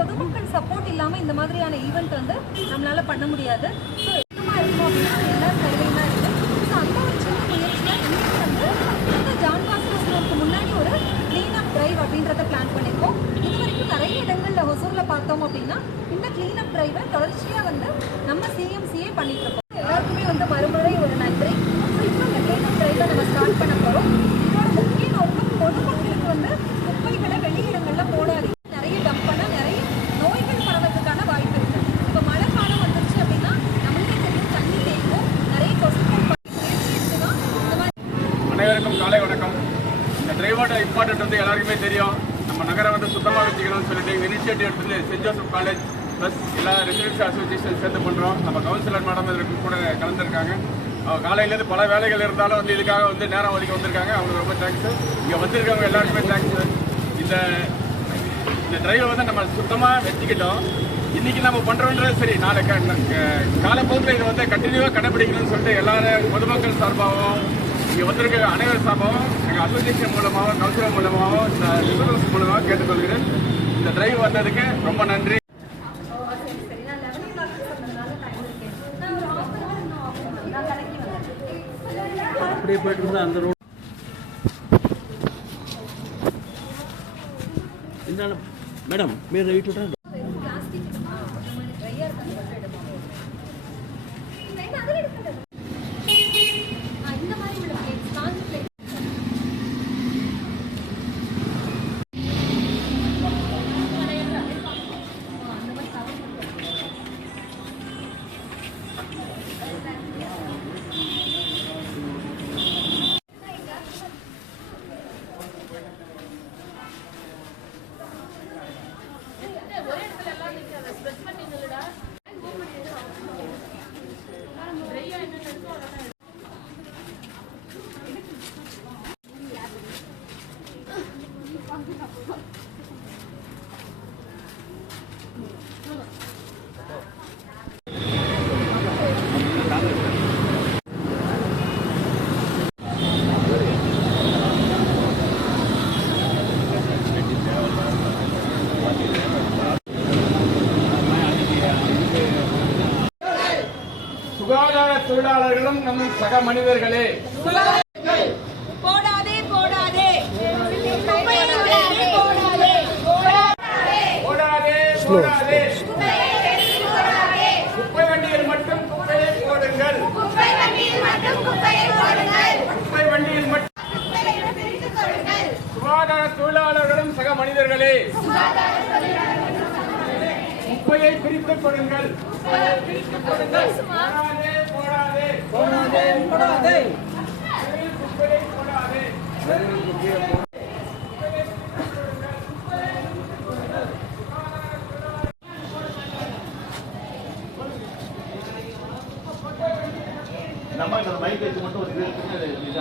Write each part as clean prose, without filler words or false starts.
பொதுமக்கள் சப்போர்ட் இல்லாமல் இந்த மாதிரியான ஈவெண்ட் வந்து நம்மளால பண்ண முடியாது. ஸோ எதுமா இருக்கும் அப்படின்னா எல்லாரும் கையிலையும் தான் இருக்குது. ஸோ அந்த ஒரு சின்ன முயற்சியாக இன்னைக்கு வந்து இந்த ஜான் பாஸ்கோ ஸ்கூலுக்கு முன்னாடி ஒரு க்ளீன் அப் டிரைவ் அப்படின்றத பிளான் பண்ணியிருக்கோம். இது வரைக்கும் நிறைய இடங்களில் ஹொசூரில் பார்த்தோம் அப்படின்னா இந்த க்ளீன் அப் டிரைவை தொடர்ச்சியாக வந்து நம்ம சிஎம்சியே பண்ணிட்டு இருக்கோம். எல்லாருக்குமே வந்து மறுமுறை ஒரு நன்றி. ஸோ இப்போ இந்த க்ளீன் அப் டிரைவை நம்ம ஸ்டார்ட் பண்ண போகிறோம். இதோட முக்கிய நோக்கம் பொதுமக்களுக்கு வந்து குப்பைகளை வெளியிடங்களில் போடாதீங்க. நிறைய டம்ப் பண்ணால் நிறைய நோய்கள் பரவதுக்கான வாய்ப்பு இருக்குது. இப்போ மழை காலம் வந்துருச்சு அப்படின்னா நம்மளுக்கே தெரியும் தண்ணி தேங்கும், நிறைய கொசுக்கள் முயற்சி இருக்குன்னா இந்த மாதிரி. அனைவருக்கும் காலை வணக்கம். இந்த டிரைவோட இம்பார்ட்டன்ட் வந்து எல்லாருக்குமே தெரியும். நம்ம நகரை வந்து சுத்தமாக வச்சுக்கணும்னு சொல்லிட்டு இனிஷியேட்டிவ் எடுத்து சென்ட் ஜோசப் காலேஜ் ப்ளஸ் எல்லா ரெசிடென்ஷியல் அசோசியேஷன் சேர்ந்து பண்ணுறோம். நம்ம கவுன்சிலர் மேடம் இதற்கு கூட கலந்துருக்காங்க. காலையிலேருந்து பல வேலைகள் இருந்தாலும் வந்து இதுக்காக வந்து நேரம் ஒதுக்கி வந்திருக்காங்க. அவங்களுக்கு ரொம்ப தேங்க்ஸு. இங்கே வந்திருக்கவங்க எல்லாருக்குமே தேங்க்ஸு. இந்த டிரைவை வந்து நம்ம சுத்தமாக வச்சுக்கிட்டோம். இன்றைக்கி நம்ம பண்ணுறோன்றது சரி, நாளை காலப்போக்கில் இதை வந்து கண்டினியூவாக கடைப்பிடிக்கணும்னு சொல்லிட்டு எல்லாரும் பொதுமக்கள் சார்பாகவும் இங்கே வந்திருக்க அனைவர் சார்பாகவும் எங்கள் அசோசியேஷன் மூலமாகவும் கவுன்சிலர் மூலமாகவும் இந்த ரிசர்வஸ் மூலமாக கேட்டுக்கொள்கிறேன். இந்த டிரைவ் வந்ததுக்கு ரொம்ப நன்றி. அப்படியே போயிட்டு இருந்தா அந்த ரோடு மேடம் మీరు ఇటు రండి. சுகாதார தொழிலாளர்களும் நம் சக மனிதர்களே. போடாதே போடாதே போடாதே. குப்பை வண்டியில் மட்டும் குப்பையை போடுங்கள். குப்பை வண்டியில் மட்டும். சுகாதார தொழிலாளர்களும் சக மனிதர்களே, குப்பையை பிரித்துக் கொடுங்கள். போடாதே. குப்பையை போடாதே. நம்ம இந்த மைக் வச்சு மட்டும் ஒரு இது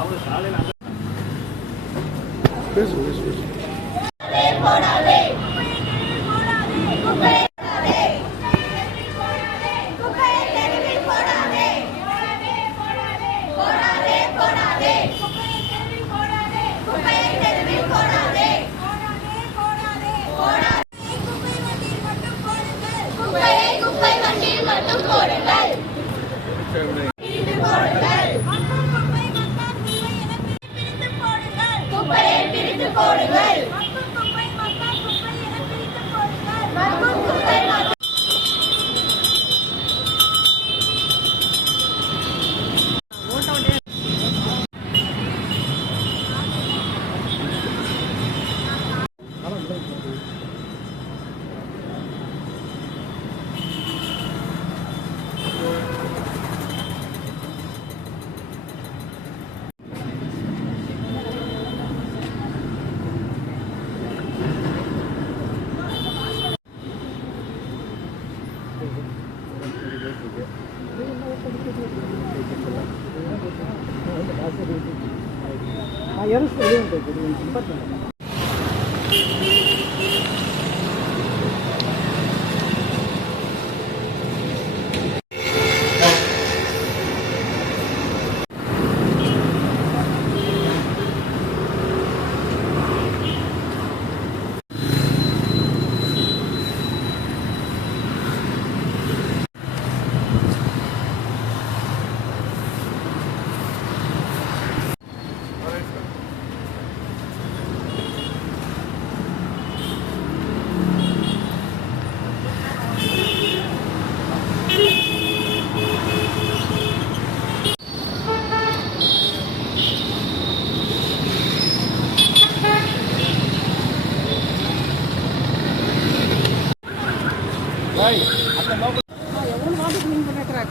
அவர் காலையில் பேசு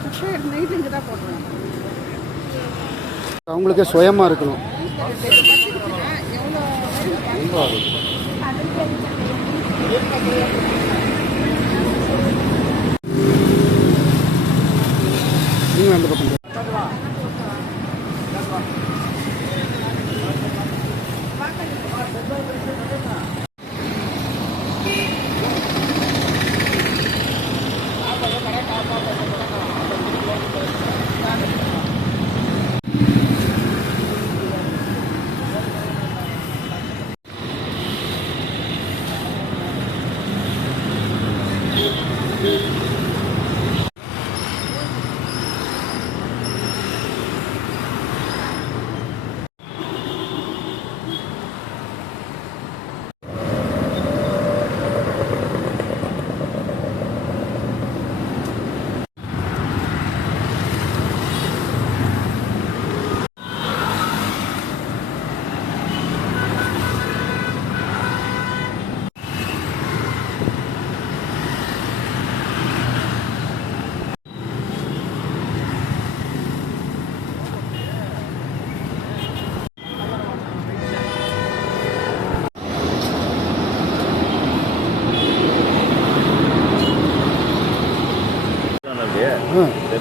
குப்பை நைட்டு இங்கே தான் போடுறோம். அவங்களுக்கே சுயமாக இருக்கணும். நீங்கள் அந்த பக்கம்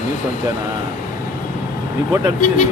நியூஸ் வந்துச்சானா நீ போட்டு அனுப்பிச்சு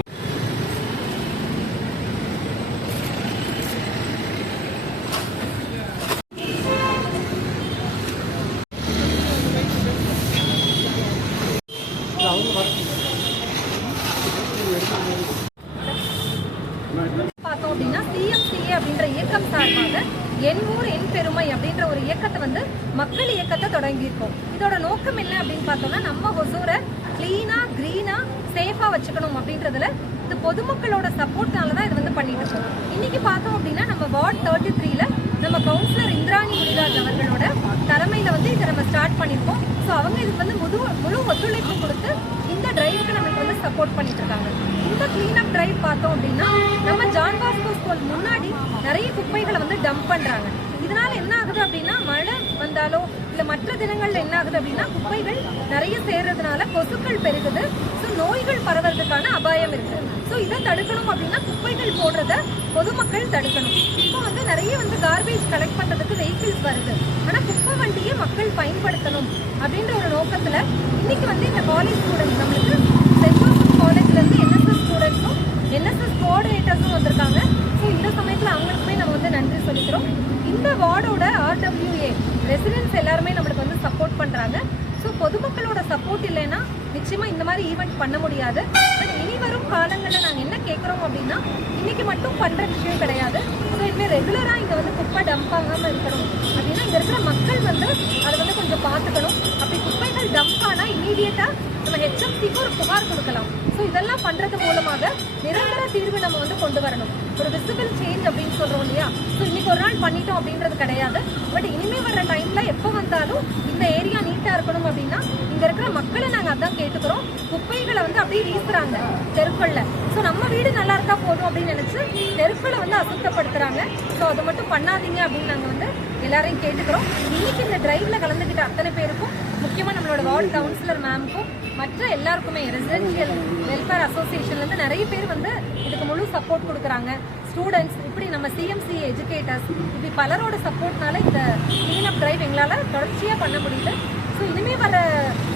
பார்த்தோம் அப்படின்னா சிஎம்சிஏ அப்படின்ற இயக்கம் சார்பாக என் ஊர் என் பெருமை அப்படின்ற ஒரு இயக்கத்தை வந்து மக்கள் இயக்கத்தை தொடங்கியிருக்கோம். இதோட நோக்கம் என்ன அப்படின்னு பார்த்தோம்னா நம்ம ஒசூரை கிளீனா கிரீனா சேஃபா வச்சுக்கணும் அப்படின்றதுல இது பொதுமக்களோட சப்போர்ட்னால தான் இது வந்து பண்ணிட்டு இருக்கோம். இன்னைக்கு பார்த்தோம் அப்படின்னா நம்ம வார்டு 33ல நம்ம கவுன்சிலர் இந்திராணி முனிராஜ் அவர்களோட தலைமையில வந்து இதை நம்ம ஸ்டார்ட் பண்ணியிருக்கோம். ஸோ அவங்க இதுக்கு வந்து முழு ஒத்துழைப்பு கொடுத்து இந்த டிரைவுக்கு நமக்கு வந்து சப்போர்ட் பண்ணிட்டு இருக்காங்க. இந்த கிளீன் அப் டிரைவ் பார்த்தோம் அப்படின்னா நம்ம ஜான் பாஸ்கோ ஸ்கூல் முன்னாடி நிறைய குப்பைகளை வந்து டம்ப் பண்றாங்க. இதனால என்ன ஆகுது அப்படின்னா மழை வந்தாலோ இல்ல மற்ற தினங்கள்ல என்ன ஆகுது அப்படின்னா குப்பைகள் நிறைய சேர்றதுனால கொசுக்கள் பெருகுது. ஸோ நோய்கள் பரவறதுக்கான அபாயம் இருக்கு. ஸோ இதை தடுக்கணும் அப்படின்னா குப்பைகள் போடுறத பொதுமக்கள் தடுக்கணும். இப்போ வந்து நிறைய வந்து கார்பேஜ் கலெக்ட் பண்றதுக்கு வெஹிக்கிள்ஸ் வருது. ஆனா குப்பை வண்டியை மக்கள் பயன்படுத்தணும் அப்படின்ற ஒரு நோக்கத்துல இன்னைக்கு வந்து இந்த காலேஜ் ஸ்டூடெண்ட்ஸ் நம்மளுக்கு சென்ட் ஜோசப் காலேஜ்ல இருந்து என்எஸ்எஸ் ஸ்டூடெண்ட்ஸும் என்எஸ்எஸ் கோஆர்டினேட்டர்ஸும் வந்திருக்காங்க. ஸோ இந்த சமயத்துல அவங்களுக்குமே நம்ம வந்து நன்றி சொல்லிக்கிறோம். இந்த வார்டோட RWA ரெசிடென்ட்ஸ் எல்லாருமே நம்மளுக்கு வந்து சப்போர்ட் பண்றாங்க. ஸோ பொதுமக்களோட சப்போர்ட் இல்லைன்னா நிச்சயமா இந்த மாதிரி ஈவெண்ட் பண்ண முடியாது. பட் இனி வரும் காலங்களில் நாங்கள் என்ன கேட்குறோம் அப்படின்னா இன்னைக்கு மட்டும் பண்ற விஷயம் கிடையாது. ஸோ இனிமேல் ரெகுலராக இங்கே வந்து குப்பை டம்ப் ஆகாமல் இருக்கணும் அப்படின்னா இங்கே இருக்கிற மக்கள் வந்து அதை வந்து கொஞ்சம் பார்த்துக்கணும். அப்படி குப்பைகள் டம்ப் ஆனால் இமீடியட்டாக நம்ம HMCக்கு ஒரு புகார் கொடுக்கலாம். ஸோ இதெல்லாம் பண்றது மூலமாக நிரந்தர தீர்வு நம்ம வந்து கொண்டு வரணும். ஒரு விசிபிள் சேஞ்ச் அப்படின்னு சொல்றோம் இல்லையா? ஸோ இன்னைக்கு ஒரு நாள் பண்ணிட்டோம் அப்படின்றது கிடையாது. பட் இனிமே வர்ற டைம்ல எப்போ வந்தாலும் இந்த ஏரியா நீட்டா இருக்கணும் அப்படின்னா இங்க இருக்கிற மக்களை நாங்க அதான் கேட்டுக்கிறோம். குப்பைகளை வந்து அப்படியே வீசுறாங்க தெருக்கள்ல. ஸோ நம்ம வீடு நல்லா இருக்கா போதும் அப்படின்னு நினைச்சு தெருக்களை வந்து அசுத்தப்படுத்துறாங்க. ஸோ அதை மட்டும் பண்ணாதீங்க அப்படின்னு நாங்க வந்து எல்லாரையும் கேட்டுக்கிறோம். இன்னைக்கு இந்த டிரைவ்ல கலந்துக்கிட்ட அத்தனை பேருக்கும் முக்கியமா நம்மளோட வார்டு கவுன்சிலர் மேம்க்கும் மற்ற எல்லாருக்குமே ரெசிடென்ஷியல் வெல்ஃபேர் அசோசியேஷன்ல இருந்து நிறைய பேர் வந்து இதுக்கு முழு சப்போர்ட் கொடுக்குறாங்க. ஸ்டூடெண்ட்ஸ் இப்படி நம்ம சிஎம்சி எஜுகேட்டர்ஸ் இப்படி பலரோட சப்போர்ட்னால இந்த கிளீன் அப் டிரைவ் எங்களால் தொடர்ச்சியாக பண்ண முடியுது. ஸோ இனிமே வர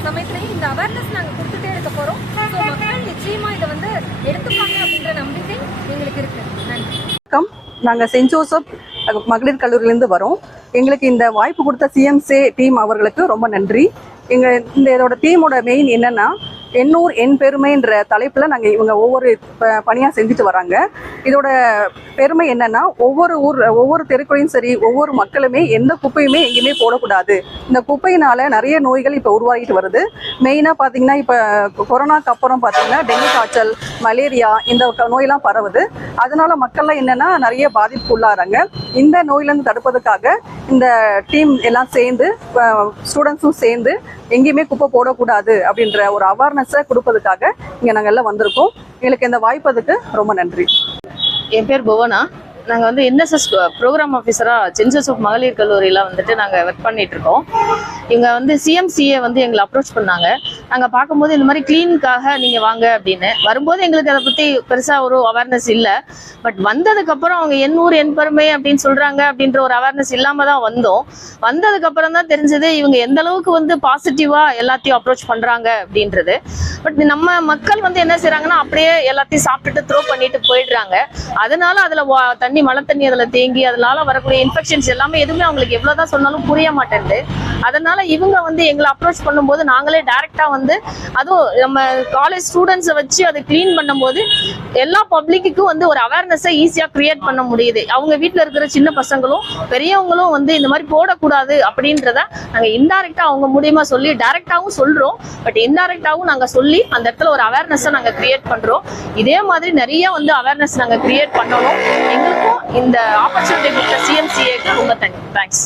சமயத்துலையும் இந்த அவேர்னஸ் நாங்கள் கொடுத்துட்டே இருக்க போகிறோம். ஸோ மக்கள் நிச்சயமாக இதை வந்து எடுத்துப்பாங்க அப்படின்ற நம்பிக்கை எங்களுக்கு இருக்கு. நன்றி. வணக்கம். நாங்கள் சென்ட் ஜோசப் மகளிர் கல்லூரியிலேருந்து வரோம். எங்களுக்கு இந்த வாய்ப்பு கொடுத்த சிஎம்சி டீம் அவர்களுக்கு ரொம்ப நன்றி. இதோட டீமோட மெயின் என்னன்னா எண்ணூர் என் பெருமைன்ற தலைப்பில் நாங்கள் இவங்க ஒவ்வொரு பணியாக செஞ்சுட்டு வராங்க. இதோட பெருமை என்னன்னா ஒவ்வொரு தெருக்குறையும் சரி ஒவ்வொரு மக்களுமே எந்த குப்பையுமே எங்கேயுமே போடக்கூடாது. இந்த குப்பையினால நிறைய நோய்கள் இப்போ உருவாகிட்டு வருது. மெயினாக பார்த்தீங்கன்னா இப்போ கொரோனாக்கு அப்புறம் பார்த்தீங்கன்னா டெங்கு காய்ச்சல், மலேரியா இந்த நோயெல்லாம் பரவுது. அதனால மக்கள்லாம் என்னன்னா நிறைய பாதிப்பு உள்ளாராங்க. இந்த நோயிலேருந்து தடுப்பதற்காக இந்த டீம் எல்லாம் சேர்ந்து ஸ்டூடெண்ட்ஸும் சேர்ந்து எங்கேயுமே குப்பை போடக்கூடாது அப்படின்ற ஒரு அவேர்னஸை கொடுப்பதுக்காக இங்கே நாங்கள் எல்லாம் வந்திருக்கோம். எங்களுக்கு இந்த வாய்ப்பதுக்கு ரொம்ப நன்றி. என் பேர் புவனா. நாங்கள் வந்து என்எஸ்எஸ் ப்ரோக்ராம் ஆஃபீஸராக சென்ட் ஜோசப் மகளிர் கல்லூரியில் வந்துட்டு நாங்கள் ஒர்க் பண்ணிட்டு இருக்கோம். இவங்க வந்து சிஎம்சிஏ வந்து எங்களை அப்ரோச் பண்ணாங்க. நாங்கள் பார்க்கும்போது இந்த மாதிரி க்ளீனுக்காக நீங்கள் வாங்க அப்படின்னு வரும்போது எங்களுக்கு அதை பற்றி பெருசாக ஒரு அவேர்னஸ் இல்லை. பட் வந்ததுக்கப்புறம் அவங்க என் ஊர் என் பெருமை அப்படின்னு சொல்கிறாங்க அப்படின்ற ஒரு அவேர்னஸ் இல்லாமல் தான் வந்தோம். வந்ததுக்கப்புறம் தான் தெரிஞ்சது இவங்க எந்த அளவுக்கு வந்து பாசிட்டிவாக எல்லாத்தையும் அப்ரோச் பண்ணுறாங்க அப்படின்றது. பட் நம்ம மக்கள் வந்து என்ன செய்கிறாங்கன்னா அப்படியே எல்லாத்தையும் சாப்பிட்டுட்டு த்ரோ பண்ணிட்டு போயிடுறாங்க. அதனால அதில் தண்ணி மழை தண்ணி அதில் தேங்கி அதனால வரக்கூடிய இன்ஃபெக்ஷன்ஸ் எல்லாமே எதுவுமே அவங்களுக்கு எவ்வளோதான் சொன்னாலும் புரிய மாட்டேங்குது. அதனால இவங்க வந்து எங்களை அப்ரோச் பண்ணும்போது நாங்களே டைரக்டா வந்து அதுவும் நம்ம காலேஜ் ஸ்டூடெண்ட்ஸை வச்சு அதை கிளீன் பண்ணும்போது எல்லா பப்ளிக்குக்கும் வந்து ஒரு அவேர்னஸை ஈஸியா கிரியேட் பண்ண முடியுது. அவங்க வீட்டில் இருக்கிற சின்ன பசங்களும் பெரியவங்களும் வந்து இந்த மாதிரி போடக்கூடாது அப்படின்றத நாங்கள் இன்டைரக்டா அவங்க மூலியமா சொல்லி டைரக்டாவும் சொல்றோம். பட் இன்டைரக்டாவும் நாங்கள் சொல்லி அந்த இடத்துல ஒரு அவேர்னஸை நாங்கள் கிரியேட் பண்றோம். இதே மாதிரி நிறைய வந்து அவேர்னஸ் நாங்கள் கிரியேட் பண்ணணும். எங்களுக்கும் இந்த ஆப்பர்ச்சுனிட்டி கொடுத்த சிஎம்சிஏக்கு ரொம்ப தேங்க்ஸ்.